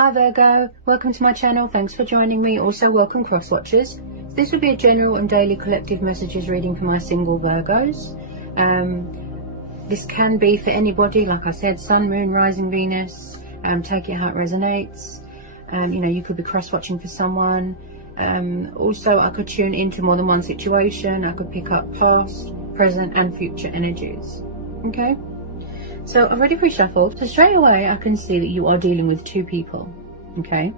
Hi Virgo, welcome to my channel. Thanks for joining me. Also welcome cross watchers. This will be a general and daily collective messages reading for my single Virgos. This can be for anybody, like I said, Sun, Moon, Rising, Venus. Take it how it resonates. You could be cross watching for someone. Also, I could tune into more than one situation. I could pick up past, present and future energies. Okay, so I've already pre-shuffled, so straight away I can see that you are dealing with two people. Okay,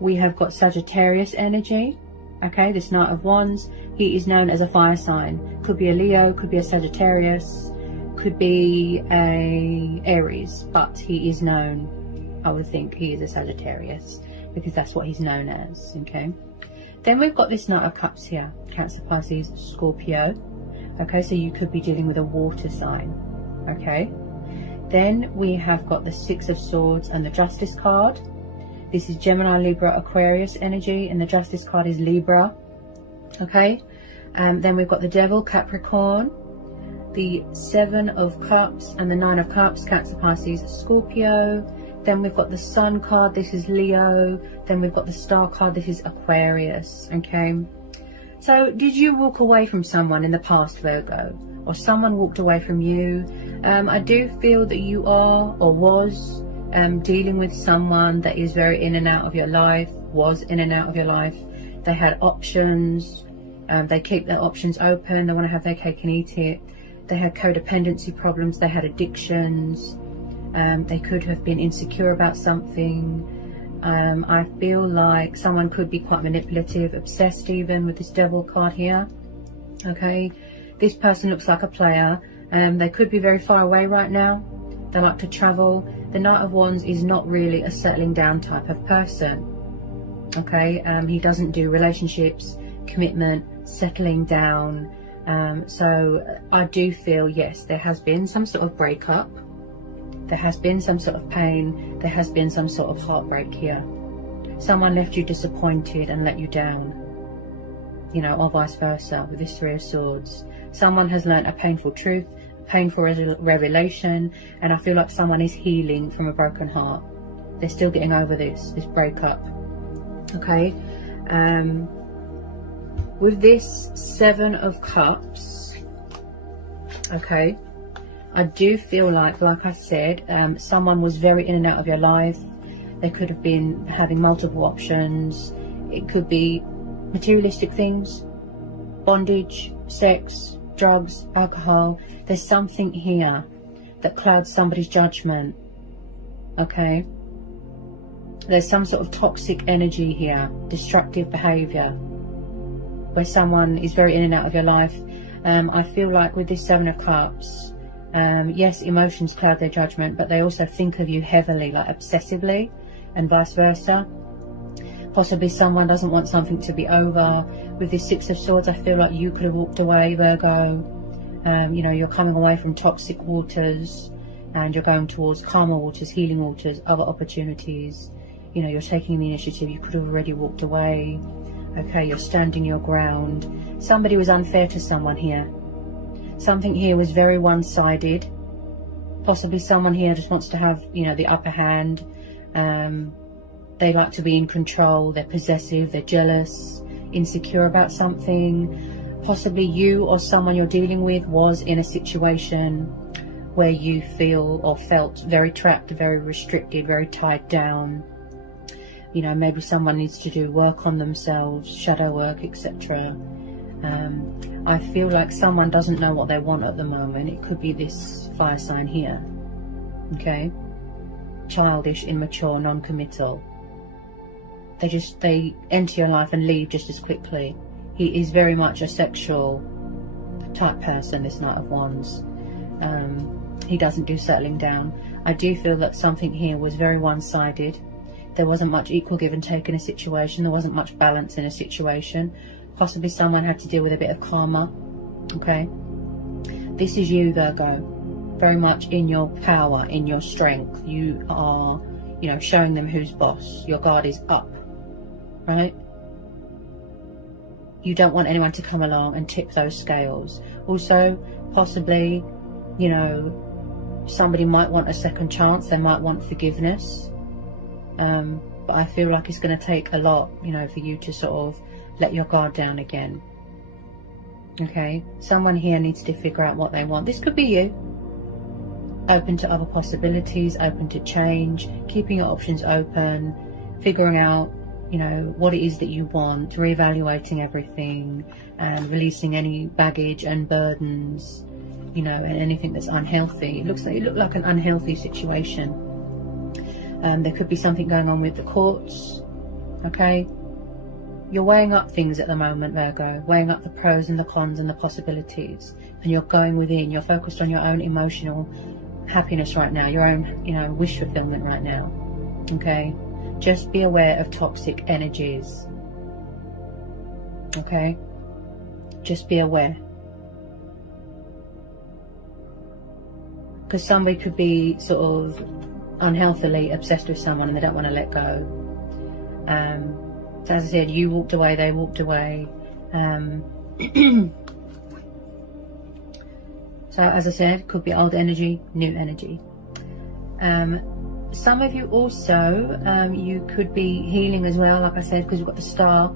we have got Sagittarius energy. Okay, this Knight of Wands, he is known as a fire sign. Could be a Leo, could be a Sagittarius, could be a Aries, but he is known, I would think he is a Sagittarius because that's what he's known as. Okay, then we've got this Knight of Cups here, Cancer, Pisces, Scorpio. Okay, so you could be dealing with a water sign. Okay, then we have got the Six of Swords and the Justice card. This is Gemini, Libra, Aquarius energy, and the Justice card is Libra. Okay, then we've got the Devil, Capricorn, the Seven of Cups and the Nine of Cups, Cancer, Pisces, Scorpio. Then we've got the Sun card, this is Leo. Then we've got the Star card, this is Aquarius. Okay, so did you walk away from someone in the past, Virgo? Or someone walked away from you? I do feel that you are or was dealing with someone that is very in and out of your life, was in and out of your life. They had options, they keep their options open, they want to have their cake and eat it. They had codependency problems, they had addictions, they could have been insecure about something. I feel like someone could be quite manipulative, obsessed even, with this Devil card here. Okay, this person looks like a player. They could be very far away right now. They like to travel. The Knight of Wands is not really a settling down type of person. Okay, he doesn't do relationships, commitment, settling down. So I do feel, yes, there has been some sort of breakup. There has been some sort of pain. There has been some sort of heartbreak here. Someone left you disappointed and let you down. You know, or vice versa with this Three of Swords. Someone has learnt a painful truth, a painful revelation, and I feel like someone is healing from a broken heart. They're still getting over this breakup. Okay, with this Seven of Cups, okay, I do feel like I said, someone was very in and out of your life. They could have been having multiple options. It could be materialistic things, bondage, sex, drugs, alcohol. There's something here that clouds somebody's judgment. Okay, there's some sort of toxic energy here, destructive behavior, where someone is very in and out of your life. I feel like with this Seven of Cups, yes, emotions cloud their judgment, but they also think of you heavily, like obsessively, and vice versa. Possibly someone doesn't want something to be over. With this Six of Swords, I feel like you could have walked away, Virgo. You're coming away from toxic waters and you're going towards calmer waters, healing waters, other opportunities. You're taking the initiative. You could have already walked away. Okay, you're standing your ground. Somebody was unfair to someone here. Something here was very one-sided. Possibly someone here just wants to have, the upper hand. They like to be in control. They're possessive. They're jealous, insecure about something. Possibly you or someone you're dealing with was in a situation where you feel or felt very trapped, very restricted, very tied down. Maybe someone needs to do work on themselves, shadow work, etc. I feel like someone doesn't know what they want at the moment. It could be this fire sign here. Okay, childish, immature, non-committal. They enter your life and leave just as quickly. He is very much a sexual type person, this Knight of Wands. He doesn't do settling down. I do feel that something here was very one-sided. There wasn't much equal give and take in a situation. There wasn't much balance in a situation. Possibly someone had to deal with a bit of karma. Okay, this is you, Virgo, very much in your power, in your strength. You are, showing them who's boss. Your guard is up, right? You don't want anyone to come along and tip those scales. Also, possibly, somebody might want a second chance. They might want forgiveness. but I feel like it's going to take a lot, you know, for you to sort of let your guard down again. Okay, someone here needs to figure out what they want. This could be you, open to other possibilities, open to change, keeping your options open, figuring out, you know, what it is that you want, reevaluating everything, and releasing any baggage and burdens, you know, and anything that's unhealthy. It looked like an unhealthy situation. There could be something going on with the courts. Okay, you're weighing up things at the moment, Virgo, weighing up the pros and the cons and the possibilities, and you're going within. You're focused on your own emotional happiness right now, your own, you know, wish fulfillment right now. Okay, just be aware of toxic energies. Okay, just be aware, because somebody could be sort of unhealthily obsessed with someone and they don't want to let go. So as I said, you walked away, they walked away. So as I said, could be old energy, new energy. Some of you also, you could be healing as well, like I said, because we've got the star.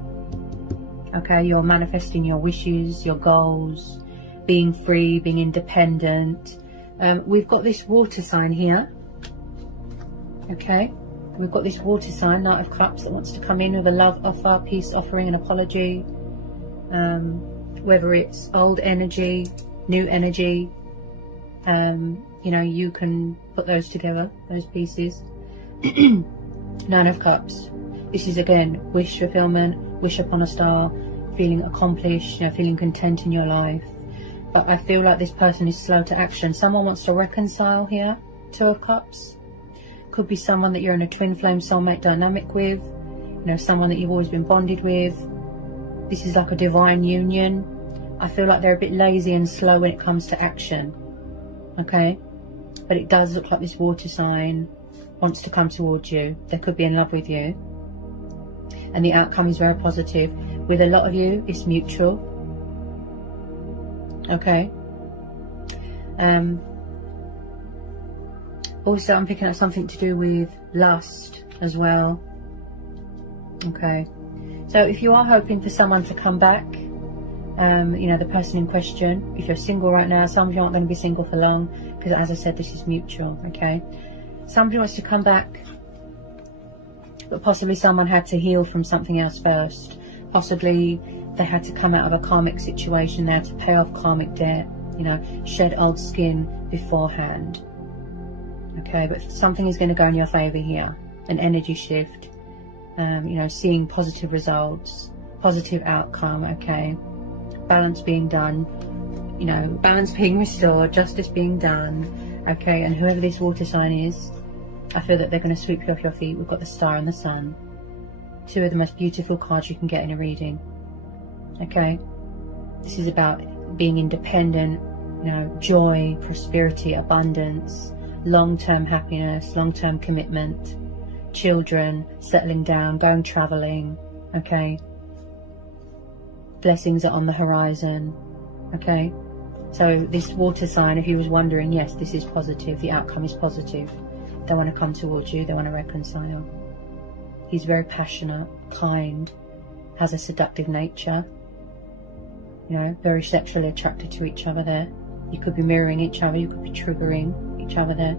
Okay, you're manifesting your wishes, your goals, being free, being independent. We've got this water sign here. Okay, we've got this water sign, Knight of Cups, that wants to come in with a love offer, peace offering, an apology. Whether it's old energy, new energy, you know, you can put those together, those pieces. Nine of Cups. This is again wish fulfillment, wish upon a star, feeling accomplished, you know, feeling content in your life. But I feel like this person is slow to action. Someone wants to reconcile here. Two of Cups. Could be someone that you're in a twin flame soulmate dynamic with, you know, someone that you've always been bonded with. This is like a divine union. I feel like they're a bit lazy and slow when it comes to action. Okay, but it does look like this water sign wants to come towards you. They could be in love with you, and the outcome is very positive. With a lot of you, it's mutual. Okay. Also, I'm picking up something to do with lust as well. Okay. So if you are hoping for someone to come back, you know, the person in question, if you're single right now, some of you aren't going to be single for long, because as I said, this is mutual. Okay. Somebody wants to come back, but possibly someone had to heal from something else first. Possibly they had to come out of a karmic situation. They had to pay off karmic debt, you know, shed old skin beforehand. Okay, but something is going to go in your favor here. An energy shift, you know, seeing positive results, positive outcome. Okay, balance being done, you know, balance being restored, justice being done. Okay, and whoever this water sign is, I feel that they're going to sweep you off your feet. We've got the star and the sun. Two of the most beautiful cards you can get in a reading. Okay, this is about being independent, you know, joy, prosperity, abundance, long-term happiness, long-term commitment, children, settling down, going traveling. Okay, blessings are on the horizon. Okay, so this water sign, if you was wondering, yes, this is positive. The outcome is positive. They want to come towards you. They want to reconcile. He's very passionate, kind, has a seductive nature, you know, very sexually attracted to each other there. You could be mirroring each other, you could be triggering each other there.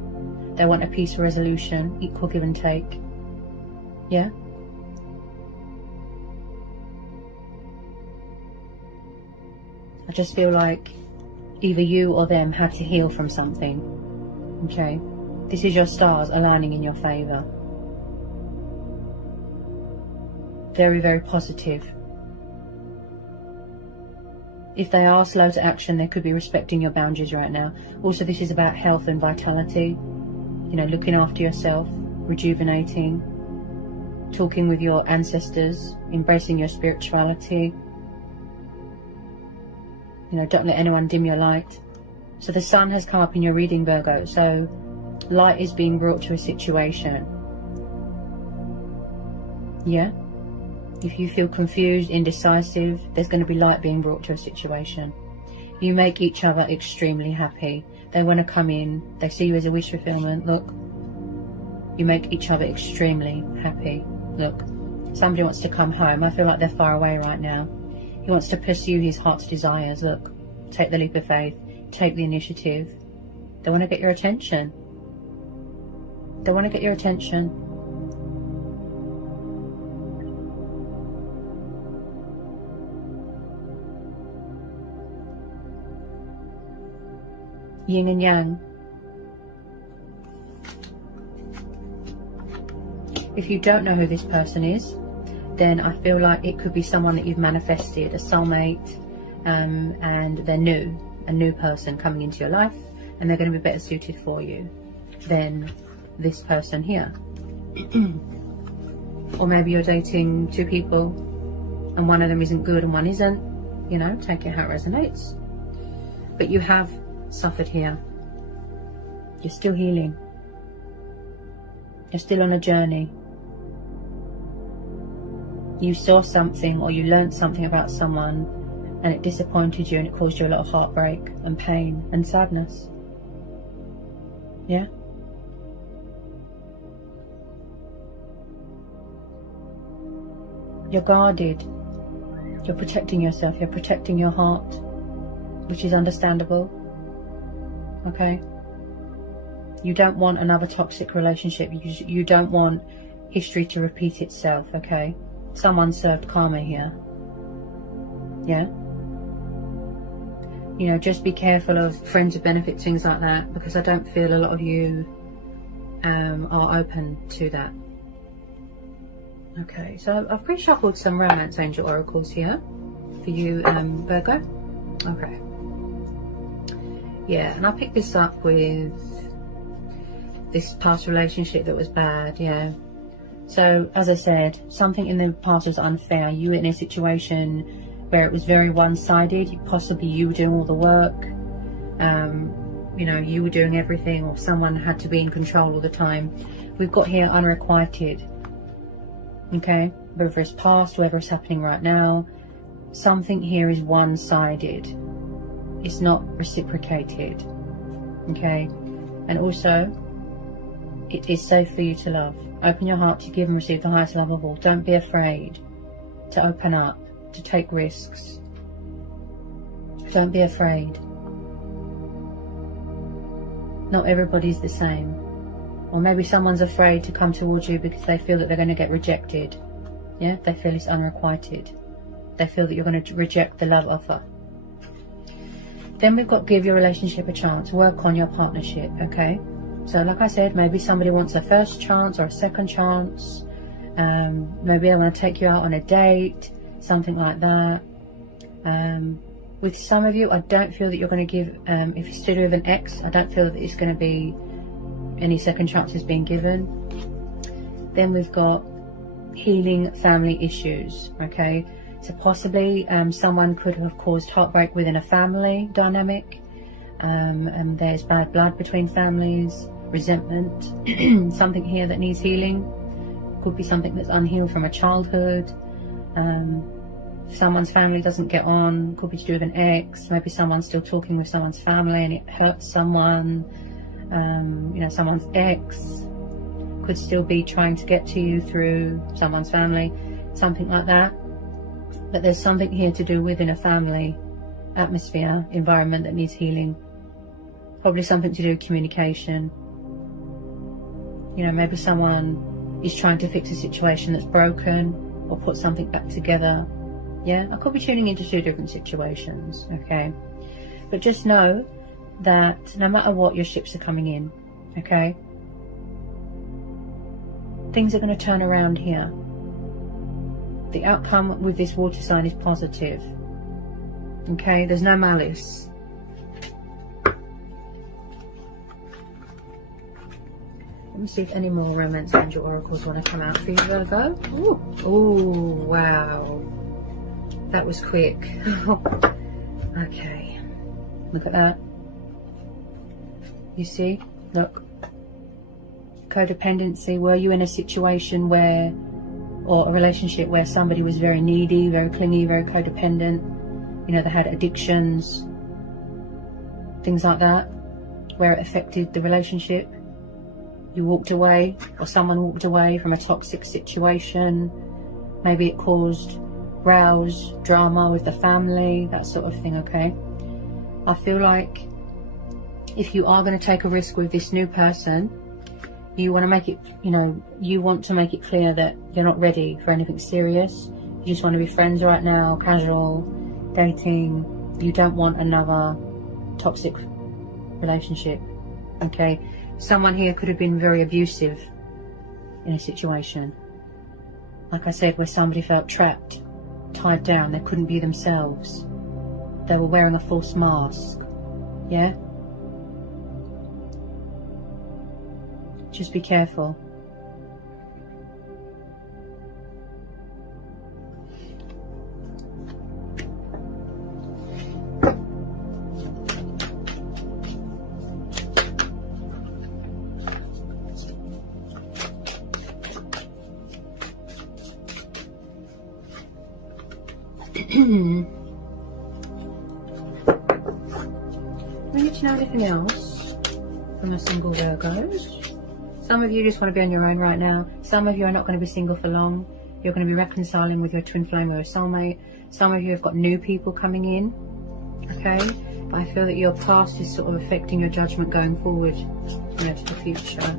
They want a peaceful resolution, equal give and take. Yeah? I just feel like either you or them had to heal from something. Okay? This is your stars aligning in your favour. Very, very positive. If they are slow to action, they could be respecting your boundaries right now. Also, this is about health and vitality. You know, looking after yourself, rejuvenating, talking with your ancestors, embracing your spirituality. You know, don't let anyone dim your light. So the sun has come up in your reading, Virgo. So light is being brought to a situation. Yeah? If you feel confused, indecisive, there's going to be light being brought to a situation. You make each other extremely happy. They want to come in. They see you as a wish fulfillment. Look, You make each other extremely happy. Look, somebody wants to come home. I feel like they're far away right now. He wants to pursue his heart's desires. Look, take the leap of faith. Take the initiative. They want to get your attention. They want to get your attention. Yin and yang. If you don't know who this person is, then I feel like it could be someone that you've manifested, a soulmate, and they're new, a new person coming into your life, and they're going to be better suited for you than this person here. Or maybe you're dating two people and one of them isn't good and one isn't, you know, take it how it resonates. But you have suffered here. You're still healing. You're still on a journey. You saw something or you learned something about someone and it disappointed you and it caused you a lot of heartbreak and pain and sadness. Yeah? You're guarded. You're protecting yourself. You're protecting your heart, which is understandable. Okay? You don't want another toxic relationship. You don't want history to repeat itself, okay? Someone served karma here. Yeah? You know, just be careful of friends with benefits, things like that, because I don't feel a lot of you are open to that. Okay, so I've pre-shuffled some romance angel oracles here for you, Virgo. Okay. Yeah, and I picked this up with this past relationship that was bad, yeah. So, as I said, something in the past was unfair. You were in a situation where it was very one-sided. Possibly you were doing all the work. You know, you were doing everything, or someone had to be in control all the time. We've got here unrequited. Okay? Whether it's past, whether it's happening right now, something here is one-sided. It's not reciprocated. Okay? And also, it is safe for you to love. Open your heart to give and receive the highest love of all. Don't be afraid to open up, to take risks. Don't be afraid. Not everybody's the same. Or maybe someone's afraid to come towards you because they feel that they're going to get rejected. Yeah, they feel it's unrequited. They feel that you're going to reject the love offer. Then we've got give your relationship a chance. Work on your partnership, okay? So like I said, maybe somebody wants a first chance or a second chance. Maybe they want to take you out on a date, something like that. With some of you, I don't feel that you're going to give, if you're still with an ex, I don't feel that it's going to be any second chances being given. Then we've got healing family issues, okay? So possibly someone could have caused heartbreak within a family dynamic. And there's bad blood between families, resentment, something here that needs healing. Could be something that's unhealed from a childhood. If someone's family doesn't get on, could be to do with an ex. Maybe someone's still talking with someone's family and it hurts someone. You know, someone's ex could still be trying to get to you through someone's family, something like that. But there's something here to do within a family atmosphere, environment that needs healing. Probably something to do with communication. You know, maybe someone is trying to fix a situation that's broken or put something back together. Yeah, I could be tuning into two different situations, okay? But just know that no matter what, your ships are coming in, okay? Things are going to turn around here. The outcome with this water sign is positive. Okay, there's no malice. Let me see if any more romance angel oracles want to come out for you, Virgo. Ooh, ooh, wow. That was quick. Okay. Look at that. You see? Look. Codependency. Were you in a situation where, or a relationship where somebody was very needy, very clingy, very codependent? You know, they had addictions, things like that, where it affected the relationship. you walked away, or someone walked away from a toxic situation. Maybe it caused rows, drama with the family, that sort of thing, okay? I feel like if you are going to take a risk with this new person, you want to make it, you know, you want to make it clear that you're not ready for anything serious. You just want to be friends right now, casual, dating. You don't want another toxic relationship, okay? Someone here could have been very abusive in a situation. Like I said, where somebody felt trapped, tied down, they couldn't be themselves. They were wearing a false mask, yeah? Just be careful. We need to know anything else from the single Virgos. Some of you just want to be on your own right now. Some of you are not going to be single for long. You're going to be reconciling with your twin flame or your soulmate. Some of you have got new people coming in, okay? But I feel that your past is sort of affecting your judgment going forward, you know, to the future.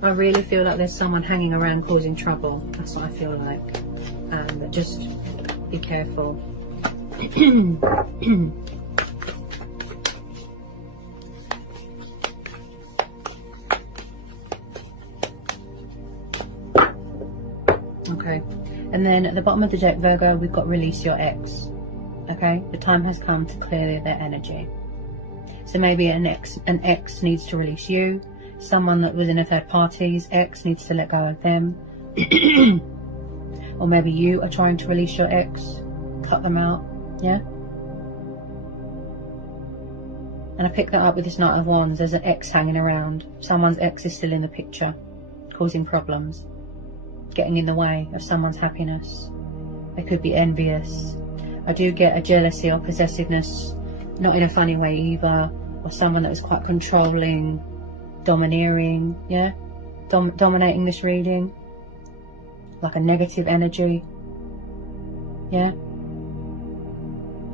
I really feel like there's someone hanging around causing trouble. That's what I feel like. But just be careful. Okay. And then at the bottom of the deck, Virgo, we've got release your ex. Okay? The time has come to clear their energy. So maybe an ex needs to release you. Someone that was in a third party's ex needs to let go of them. Or maybe you are trying to release your ex, cut them out, yeah? And I picked that up with this Knight of Wands. There's an ex hanging around. Someone's ex is still in the picture, causing problems, getting in the way of someone's happiness. They could be envious. I do get a jealousy or possessiveness, not in a funny way either, or someone that was quite controlling, domineering, yeah? Dominating this reading. Like a negative energy, yeah?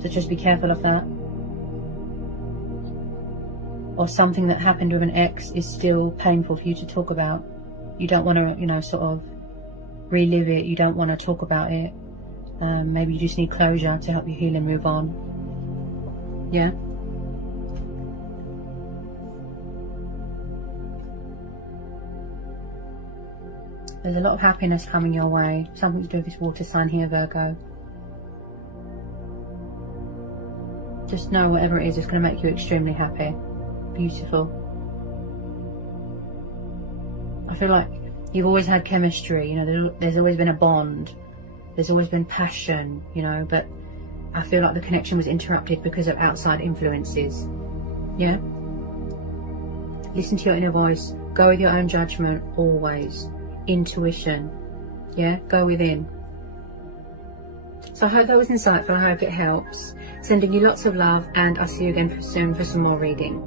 So just be careful of that. Or something that happened with an ex is still painful for you to talk about. You don't want to, you know, sort of relive it. You don't want to talk about it. Maybe you just need closure to help you heal and move on, yeah? There's a lot of happiness coming your way. Something to do with this water sign here, Virgo. Just know whatever it is, it's going to make you extremely happy. Beautiful. I feel like you've always had chemistry, you know, there's always been a bond. There's always been passion, you know, but I feel like the connection was interrupted because of outside influences. Yeah? Listen to your inner voice. Go with your own judgment, always. Intuition, yeah, go within. So I hope that was insightful. I hope it helps. Sending you lots of love, and I'll see you again soon for some more reading.